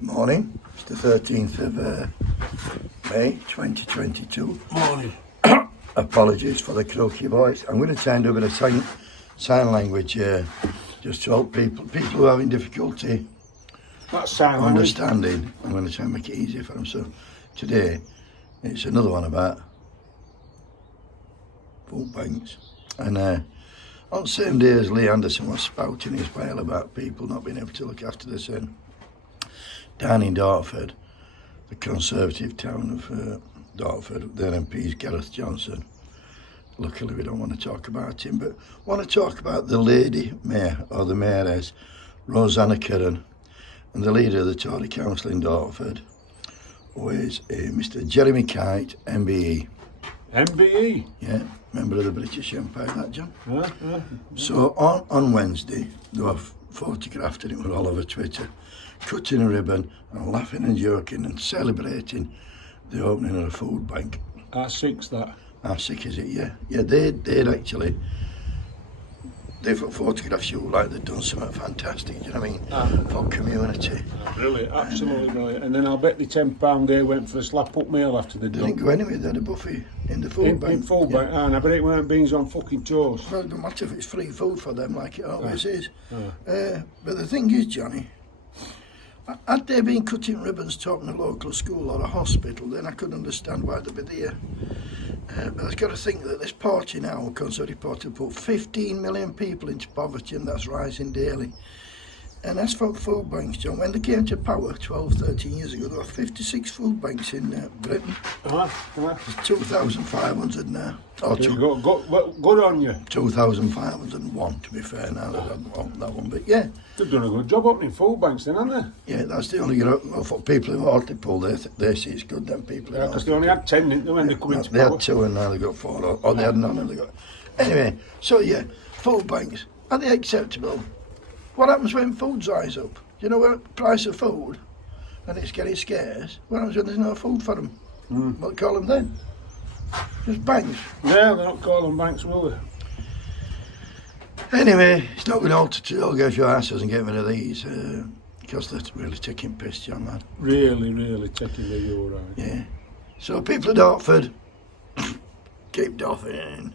Morning, it's the 13th of May 2022. Morning. Apologies for the croaky voice. I'm going to try and do a bit of sign language just to help people who are having difficulty That's sign understanding. I'm going to try and make it easier for them. So today it's another one about food banks. And on the same day as Lee Anderson was spouting his wail about people not being able to look after the sin, down in Dartford, the Conservative town of Dartford, their MP's Gareth Johnson. Luckily we don't want to talk about him, but want to talk about the lady mayor, or the mayoress, Rosanna Curran, and the leader of the Tory Council in Dartford, who is Mr Jeremy Kite, MBE. MBE? Yeah, member of the British Empire, that John. Yeah. So on Wednesday, they were photographed and it was all over Twitter, cutting a ribbon and laughing and joking and celebrating the opening of a food bank. How sick's that? How sick is it? Yeah, they'd actually, they've got photographs you like they've done something fantastic, you know what I mean, for community. Brilliant, absolutely brilliant. And then I'll bet the £10 they went for a slap up meal after the They didn't go anywhere, they had a buffet in the food bank. In food bank, and I bet it weren't beans on fucking toast. Well, it doesn't matter if it's free food for them like it always is. But the thing is, Johnny, had they been cutting ribbons to open a local school or a hospital, then I could understand why they'd be there. But I've got to think that this party now, Conservative Party, put 15 million people into poverty, and that's rising daily. And as for food banks, John, when they came to power 12, 13 years ago, there were 56 food banks in Britain. There's 2,500 now. Or Good on you. 2,501 to be fair now, that one. But yeah. They've done a good job opening food banks then, haven't they? Yeah, that's the only for people in Hartlepool, they see it's good, then people in because they only had 10, didn't they, when they come into power? They had 2 and now they've got 4, or they had none and they got... Anyway, so yeah, food banks, are they acceptable? What happens when food dries up? You know, the price of food, and it's getting scarce, what happens when there's no food for them? What call them then? Just banks. Yeah, they don't call them banks, will they? Anyway, it's not going to alter to all go your asses and get rid of these, because they're really taking piss, John, man. Really taking the euro. Yeah. So people at Dartford, keep doffing.